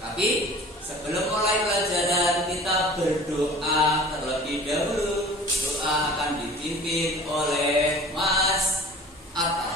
Tapi sebelum mulai pelajaran kita berdoa terlebih dahulu. Doa akan dipimpin oleh Mas Atta.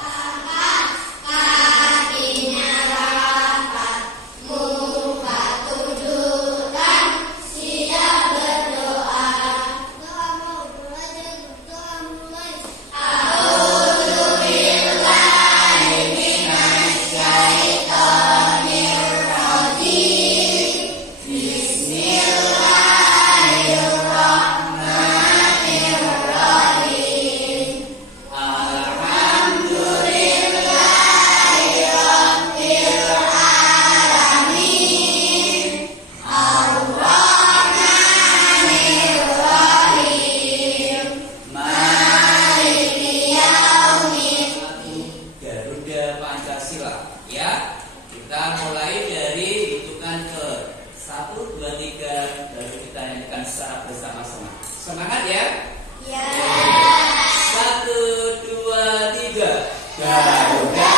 Ya, kita mulai dari hitungan ke 1, 2, 3, lalu kita nyanyikan secara bersama-sama. Semangat ya? Ya. 1, 2, 3. Garuda.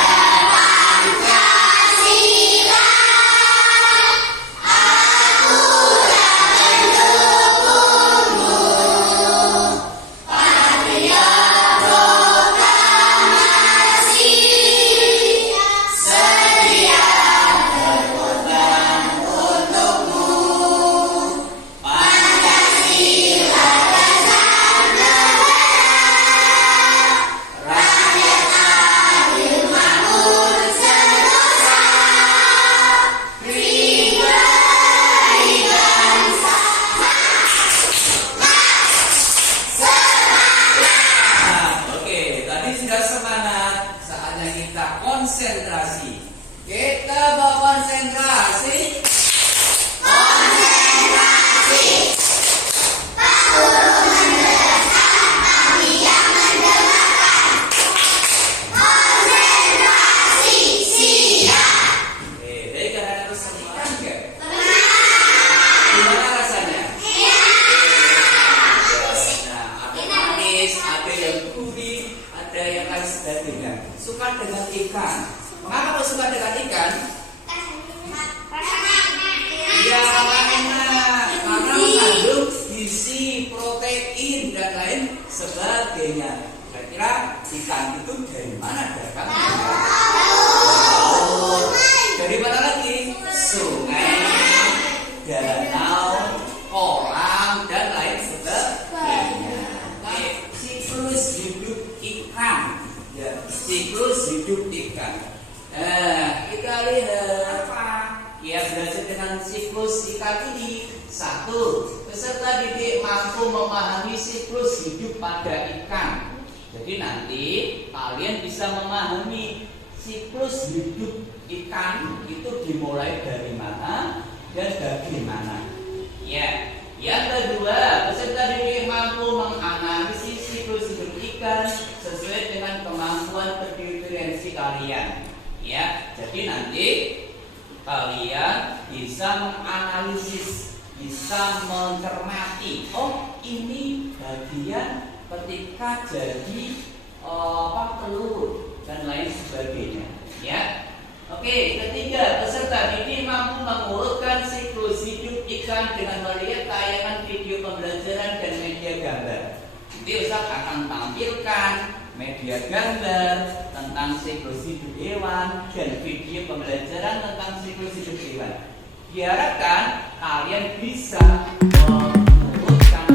Konsentrasi. Kita mau konsentrasi. Konsentrasi. Pak Guru menjelaskan, kami yang mendengarkan. Konsentrasi. Siap. Jadi kalian harus semangat enggak? Gimana rasanya? Nah, ada manis, ada yang gurih, ada yang lain sebagainya. Suka dengan ikan. Mengapa kau suka dengan ikan? Ya, karena mengandung gizi, protein dan lain sebagainya. Kira-kira ikan itu dari mana datang? Dari mana lagi? Sungai, danau, kolam dan lain sebagainya. Siklus hidup ikan. Ya, siklus hidup ikan. Nah, kita lihat apa? Ya, belajar dengan siklus ikan ini. 1. Peserta didik mampu memahami siklus hidup pada ikan. Jadi nanti kalian bisa memahami siklus hidup ikan itu dimulai dari mana dan bagaimana. Ya. Yang kedua, peserta didik mampu menganalisis siklus hidup ikan sesuai dengan kemampuan berdiferensi kalian. Ya, jadi nanti kalian bisa menganalisis, bisa mencermati. Oh, ini bagian ketika jadi telur dan lain sebagainya. Ya. Oke, ketiga, peserta didik mampu mengurutkan siklus hidup ikan dengan melihat tayangan video pembelajaran dan media gambar. Nanti Ustaz akan tampilkan media gambar tentang siklus hidup hewan dan video pembelajaran tentang siklus hidup hewan. Diharapkan kalian bisa mengurutkan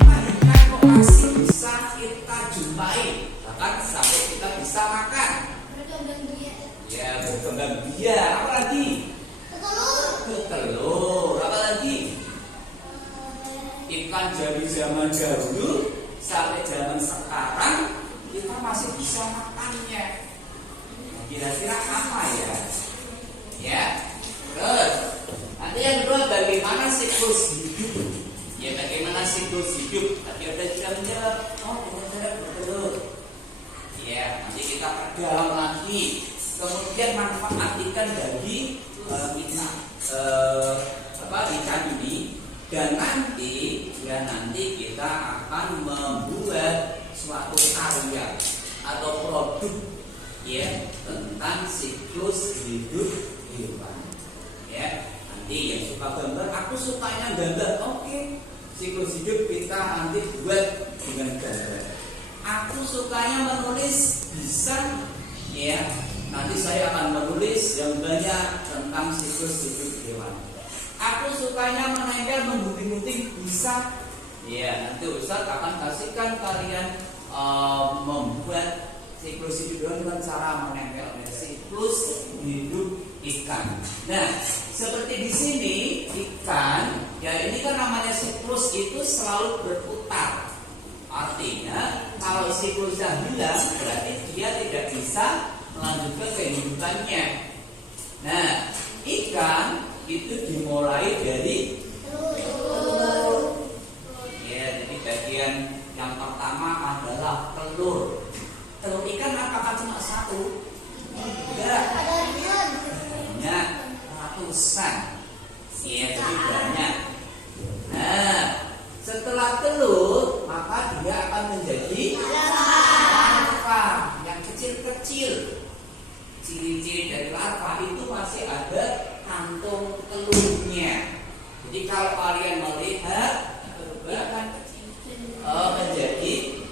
ikan kok masih bisa kita jumpai, bahkan sampai kita bisa makan. Berkembang biak. Ya, berkembang biak. Apa lagi? Telur. Apa lagi? Ikan dari zaman dahulu sampai zaman sekarang kita masih bisa makannya. Kira-kira apa ya? Ya. Terus nanti yang kedua, bagaimana siklus hidup? Ya, bagaimana siklus hidup? Tadi ada menjawab. Oh, dengan bertelur. Ya, nanti kita perdalam lagi. Kemudian manfaat ikan bagi kita ikan ini. Dan nanti kita akan membuat suatu karya atau produk, ya, tentang siklus hidup hewan. Ya, nanti yang suka gambar, aku sukanya gambar. Oke, siklus hidup kita nanti buat dengan gambar. Aku sukanya menulis, bisa, ya. Nanti saya akan menulis yang banyak tentang siklus hidup hewan. Aku sukanya menempel, menggunting-gunting, bisa. Ya, nanti Ustadz akan kasihkan kalian membuat siklus hidup hewan dengan cara menempel siklus hidup ikan. Nah, seperti di sini ikan, ya ini kan namanya siklus itu selalu berputar. Artinya kalau siklusnya hilang, berarti dia tidak bisa melanjutkan kehidupannya. Nah, ikan itu dimulai dari telur. Ya, jadi bagian yang pertama adalah telur. Telur ikan apakah cuma satu? Enggak. Banyak, ratusan. Ya, jadi banyak. Nah, setelah telur, maka dia akan menjadi larva yang kecil-kecil. Ciri-ciri dari larva itu masih ada kantung telurnya. Jadi kalau kalian melihat, dia akan menjadi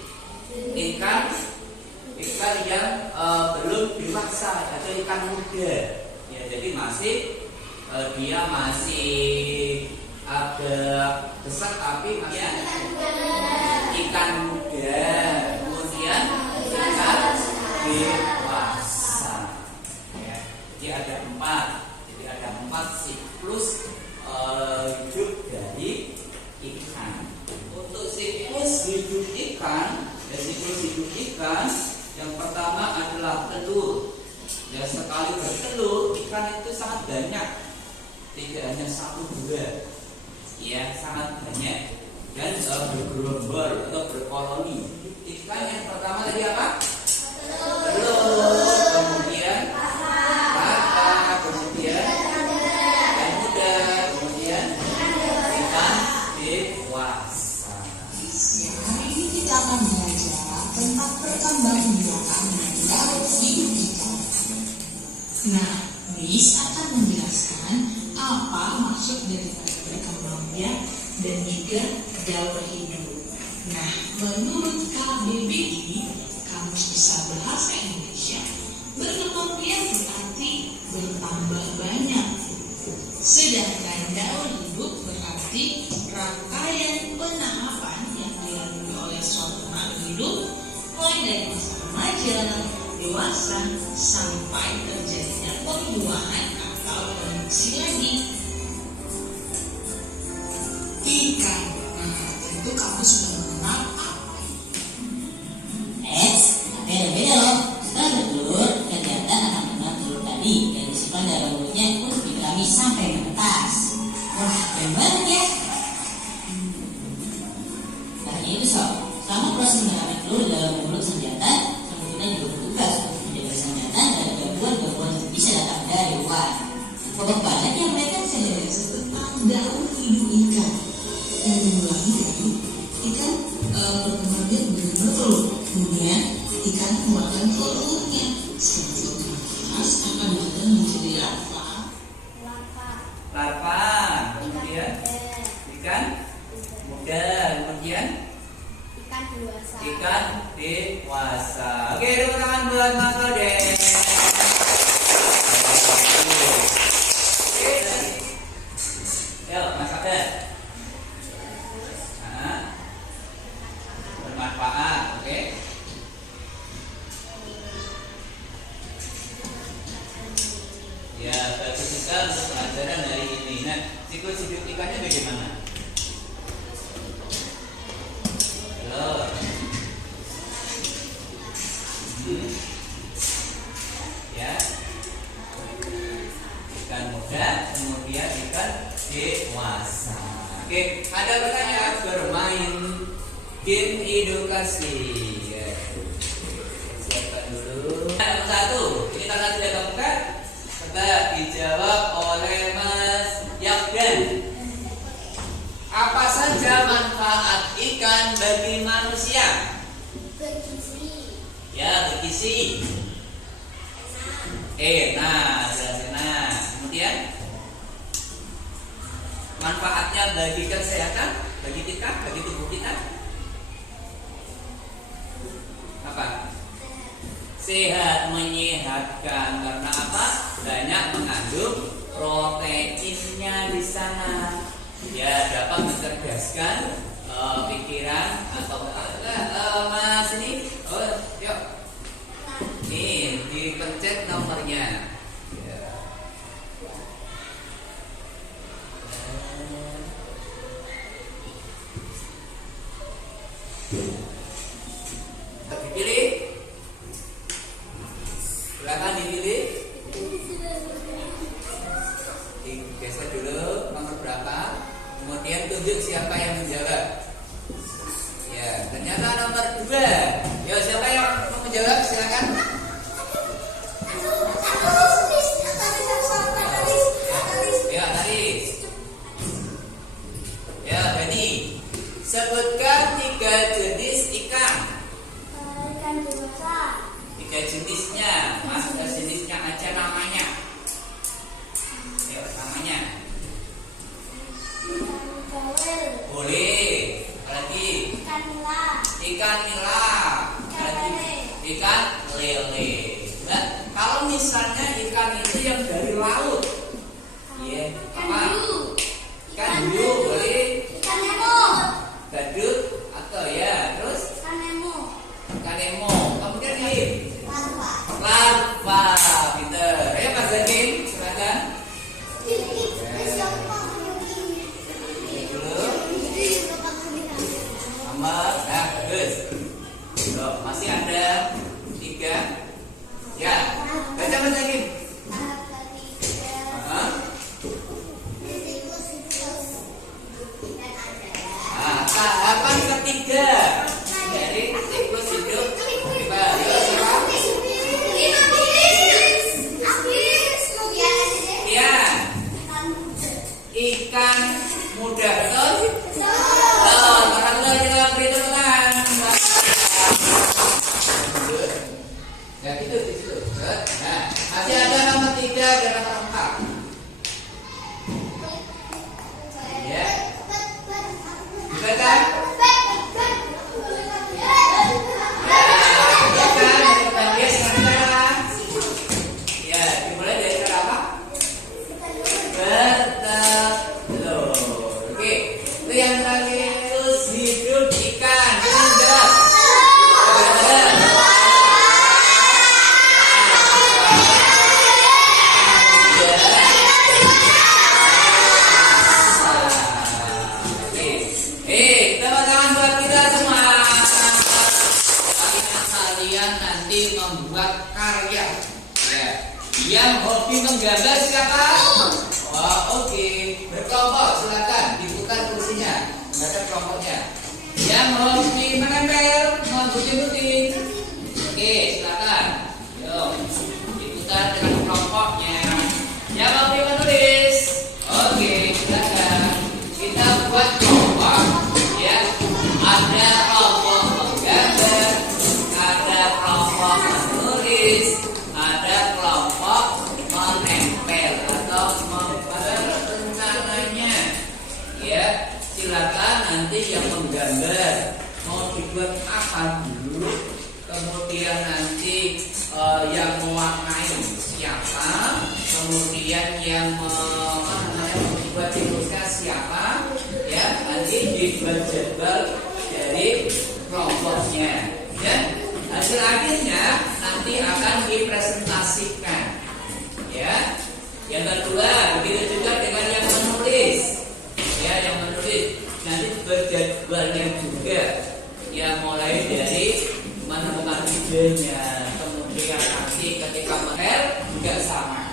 ikan yang belum dewasa atau ikan muda. Ya, jadi dia masih agak besar tapi masih ikan muda. Kemudian ikan dewasa. Ya, jadi ada 4. Jadi ada 4 siklus hidup dari ikan. Untuk siklus hidup ikan, yang pertama adalah telur. Ya, sekali bertelur ikan itu sangat banyak, tidak hanya 1-2. Ya, sangat banyak dan bergerombol atau berkoloni. Ikan yang pertama tadi apa? Telur. Kemudian larva, kemudian ikan muda, kemudian ikan dewasa. Ya, hari ini kita akan belajar tentang perkembangan dalam hidup ikan. Nah, Miss akan menjelaskan apa maksud dari berkembang biak dan juga daur hidup. Nah, menurut KBBI, Kamus Besar Bahasa Indonesia, berkembang biak berarti bertambah banyak. Sedangkan daur hidup berarti rangkaian penahapan yang dilalui oleh suatu makhluk hidup mulai dari masa remaja, dewasa, sampai terjadinya pembuahan atau produksi lagi. Ikan, tentu kamu sudah mengenal apa itu. Tapi ada beda loh. Setelah bertelur, kegiatan akan membuat telur tadi dan disimpan dalam mulutnya untuk dikami sampai menetas. Wah, keren banget ya. Nah, itu sob. Selama proses menanam telur dalam mulut sang jantan, sang betina juga bertugas untuk menjaga sang jantan dari gangguan-gangguan yang bisa datang dari luar. Pokok banget ya mereka Tentang daur hidup ikan. Yang dimulai dari ikan berkembang biak dengan telur. Kemudian ikan mengeluarkan telurnya. Setelah dikemas akan datang menjadi Larva, kemudian ikan muda, kemudian ikan dewasa. Oke, tepuk tangan buat Mas Alden. Yuk, Mas Alden. Bermanfaat, oke? Ya, bagus sekali untuk pelajaran hari ini. Nah, siklus hidup ikannya bagaimana? Halo. Ya. Ikan muda, kemudian ikan dewasa. Oke, ada pertanyaan bermain game edukasi. Ya. Siapkan dulu. Nomor 1, ini karena tidak kebuka. Coba dijawab oleh Mas Yakdan. Apa saja manfaat ikan bagi manusia? Bergizi. Ya, bergizi. Nah, jelasin. Nah, kemudian manfaatnya bagi kesehatan, bagi kita, bagi tubuh kita apa? Sehat, menyehatkan. Karena apa? Banyak mengandung proteinnya di sana. Ya, dapat mencerdaskan pikiran atau Mas ini. Oh, yuk. Nih, dipencet nomornya. Ya. Dipilih. Silakan dipilih. Digeser dulu nomor berapa. Kemudian tunjuk siapa yang menjawab. Ya, ternyata nomor 2. Ya, siapa yang mau menjawab? Silakan. Ya, Haris. Ya, Dani. Sebutkan 3 jenis ikan. Ikan dewasa. 3 jenisnya. Mas, jenisnya aja namanya. Ya, namanya. Ikan bawel. Boleh. Lagi. Ikan nila. Ikan nila. Ikan lele. Ikan lele. Nah, kalau misalnya ikan itu yang dari laut, ya, Ikan apa? hiu. Ikan hiu boleh, Ikan nemo. badut atau ya, terus Ikan nemo. ikan nemo. Kemudian ini Larva. larva, pinter. Ayo Mas Zakin, silakan. Ini dulu. Nomor, nah bagus. Loh, masih ada 3. Ya, baca Mas Zakin. Hah? Nah, tahapan ketiga dari siklus hidup kita. Ya, ikan muda betul. Orang tua kita beri tepuk tangan. Ya, itu di situ. Nah, masih ada nomor 3 dan nomor 4. Ya, dibaca. Ya, dimulai dari cara apa? Bertelur. Oke, itu yang terakhir hidup ikan. Sudah. Teman-teman buat kita semua. Bagaimana kalian nanti membuat karya? Ya. Yang hobi menggambar siapa? Wah, oke. Berkelompok, silakan diputar kursinya. Menghadap kelompoknya. Yang hobi menempel, memutih-mutih. Oke, silakan. Yuk, diputar dengan kelompoknya. Yang hobi menulis. Oke, silakan. Kita buat kelompok, ya. Ada kelompok menggambar, ada kelompok menulis, ada kelompok menempel atau membuat rencananya. Ya, silakan nanti yang menggambar mau dibuat apa dulu, kemudian nanti yang mewarnai siapa, kemudian yang membuat siklusnya siapa, ya, nanti dibuat jadwal dari kelompoknya, ya. Hasil akhirnya nanti akan dipresentasikan, ya. Yang kedua, begitu juga dengan yang menulis, ya, yang menulis nanti berjadwalnya juga, ya, mulai dari menemukan idenya, kemudian nanti ketika menel juga sama,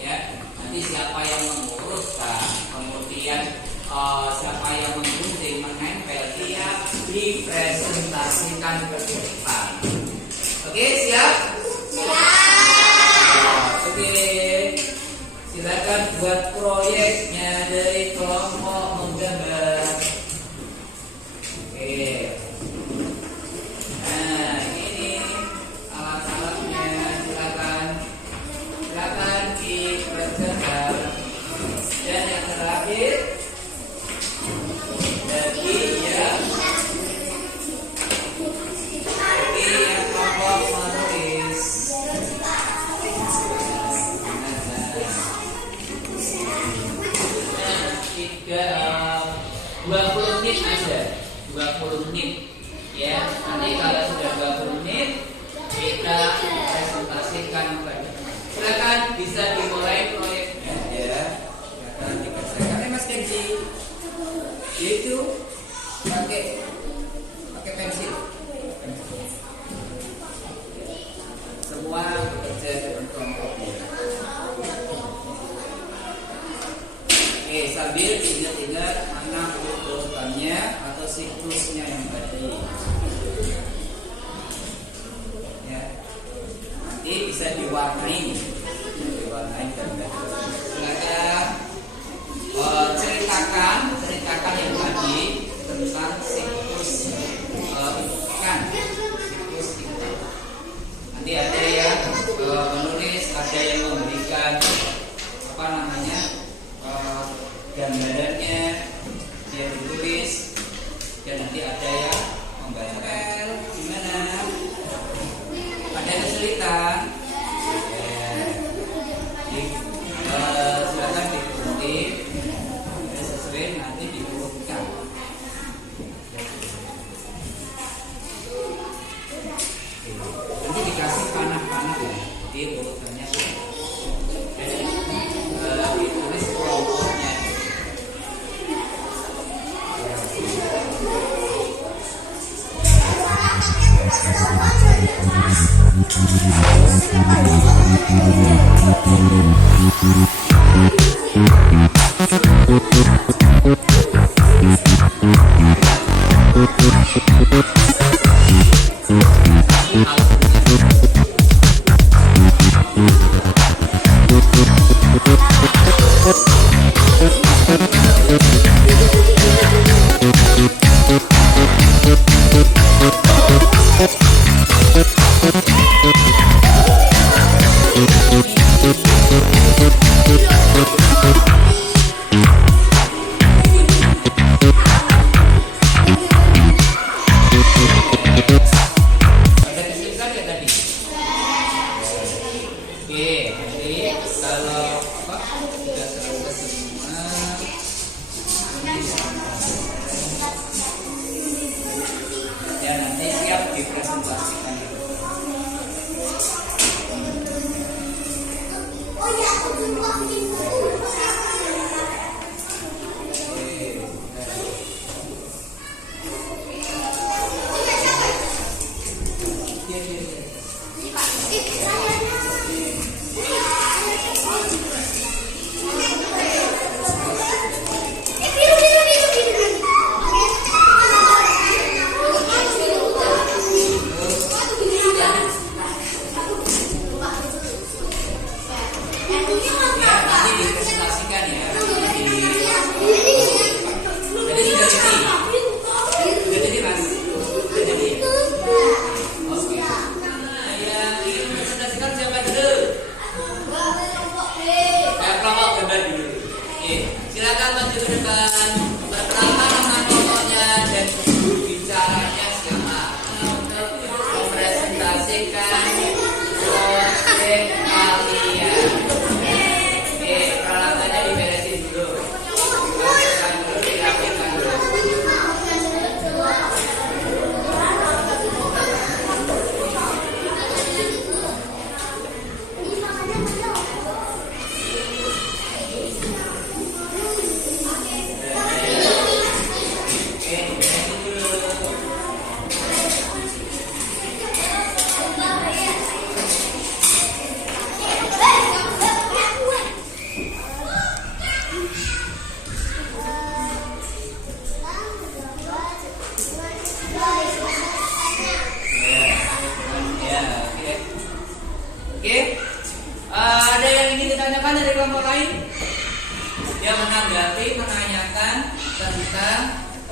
ya. Nanti siapa yang mengurus, kemudian siapa yang menggunting, menempel, dia dipresentasikan ke depan. Oke, siap? Oke, silakan buat proyeknya dari kelompok menggambar. Oke. Nah, ini alat-alatnya, silakan. menit aja, 20 menit. Ya, nanti kalau sudah 20 menit kita presentasikan. Silakan bisa dimulai proyeknya ya. Silakan dikerjakan Mas Kenji. Yaitu pakai pensil. Semua bekerja dengan kelompok. Oke, sambil ingat-ingat mana urutannya atau siklusnya yang tadi. Ya, nanti bisa diwarnai gambar. Silakan ceritakan yang tadi tentang siklus ikan. Nanti ada yang menulis, ada yang memberikan gambarannya dia ditulis, dan nanti ada yang membaca. Gimana? Ada kesulitan? Silakan diikuti sesuai nanti diurutkan. Nanti dikasih panah-panah ya, di urutannya. Ditulis kelompoknya. Ada yang ingin ditanyakan dari kelompok lain? Dia menanyakan tentang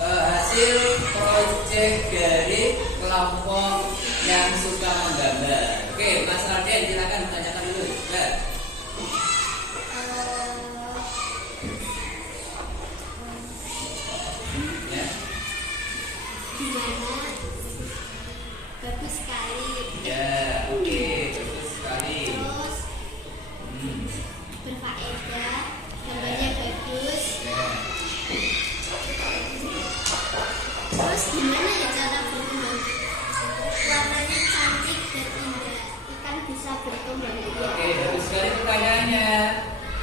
hasil proyek dari kelompok yang suka menggambar. Oke, Mas Raden silakan tanyakan dulu. Gimana? Bagus sekali. Ya, oke, bagus sekali. Terus berfaedah, gambarnya bagus.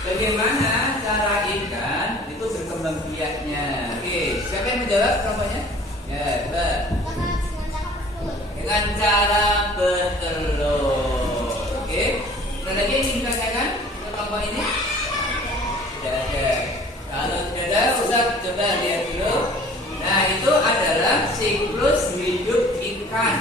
bagaimana cara ikan itu berkembang biaknya? Oke, siapa yang menjawab contohnya? Ya, coba. Dengan cara bertelur. Oke, ada lagi yang ingin ditanyakan untuk kelompok ini? Tidak ada. Kalau tidak ada, Ustaz coba lihat dulu. Nah, itu adalah siklus hidup ikan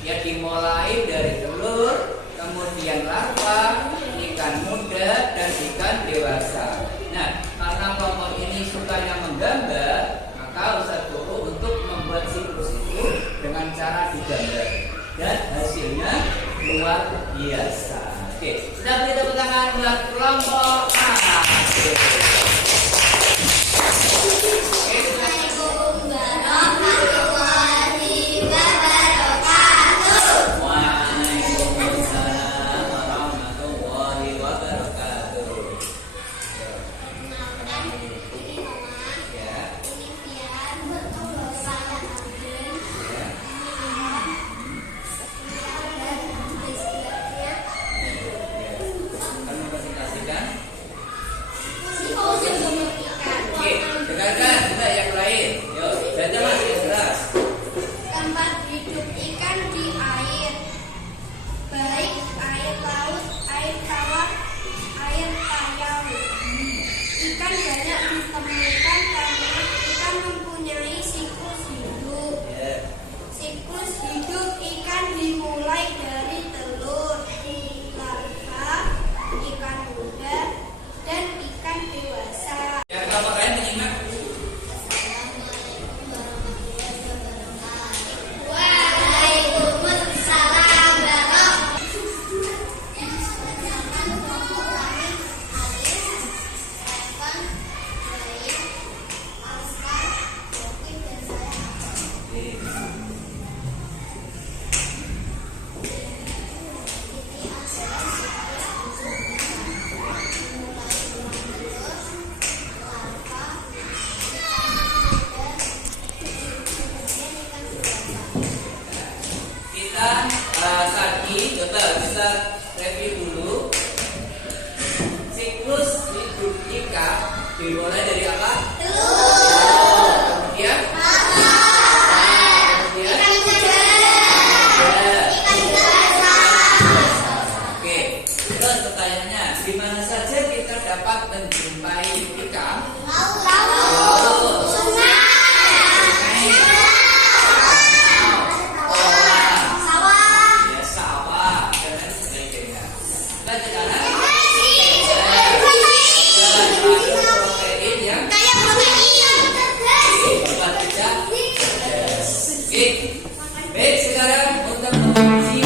yang dimulai dari telur, kemudian larva, ikan muda, dan ikan dewasa. Nah, karena kelompok ini sukanya menggambar, maka Ustaz Guru untuk membuat siklus itu dengan cara digambar, dan hasilnya luar biasa. Oke, sudah beri tepuk tangan buat kelompok A. Oke, Assalamualaikum warahmatullahi wabarakatuh. Waalaikumsalam warahmatullahi wabarakatuh. Perkenalkan, ini Mama, Ya, ini Fian, saya Arden, ya. dan istrinya. Kami presentasikan. Siklus hidup ikan. Oke, dengarkan juga yang lain. Yuk, baca Mas yang jelas. Tempat hidup ikan di air, baik air laut, air tawar, air payau. Ikan banyak ditemukan karena ikan mempunyai siklus hidup. Ya. Siklus hidup ikan dimulai dari telur, larva, ikan muda, dan ikan dewasa. Ya, kelompok lain menyimak. Waalaikumsalam warahmatullahi Kita tadi coba kita review dulu. Siklus hidup ikan dimulai dari apa? Kemudian oke. Terus pertanyaannya, di mana saja kita dapat menjumpai ikan? Laut, sungai, kolam, ya sawah, dan lain sebagainya. Kita sekarang protein yang dapat kita. Oke, baik sekarang untuk menguji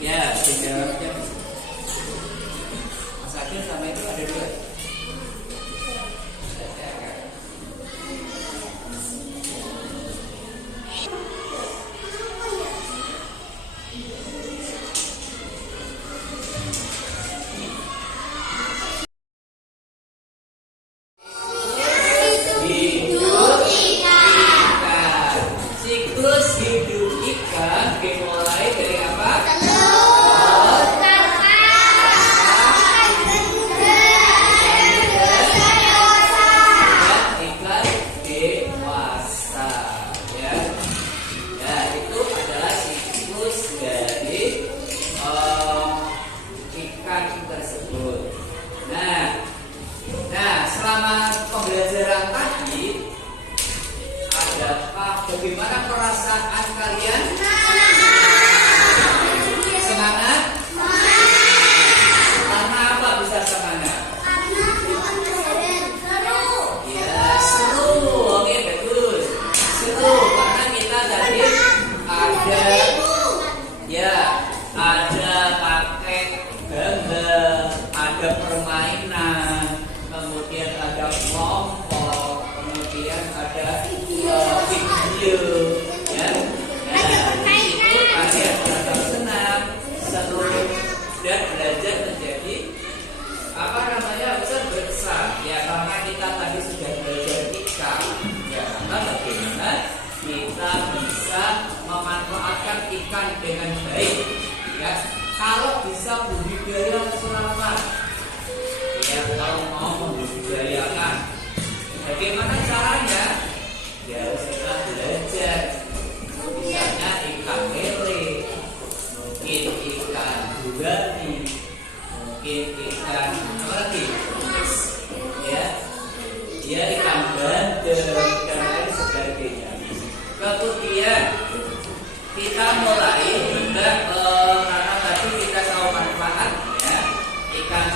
ya, dijawabnya Mas Adil sama itu ada dua. Hidup ikan. Siklus hidup ikan dimulai dari apa? Ikan dewasa, ya. Ya, itu adalah siklus dari ikan tersebut. Nah, selama pembelajaran tadi, bagaimana perasaan kalian? Semangat? Karena apa bisa semangat? ada permainan, kemudian ada kelompok, kemudian ada video, ya. Nah, itu kalian akan senang, seru, dan belajar menjadi apa namanya besar. Ya karena kita tadi sudah belajar ikan, ya karena bagaimana kita bisa memanfaatkan ikan dengan baik, ya. Kalau bisa budidaya selamat, ya kalau mau membudidayakan, bagaimana caranya? Ya harus kita belajar. Misalnya ikan lele, mungkin ikan gurami, mungkin ikan apa lagi? Ya ikan bandeng dan lain sebagainya. Kemudian kita mulai juga karena tadi kita tahu manfaatnya ikan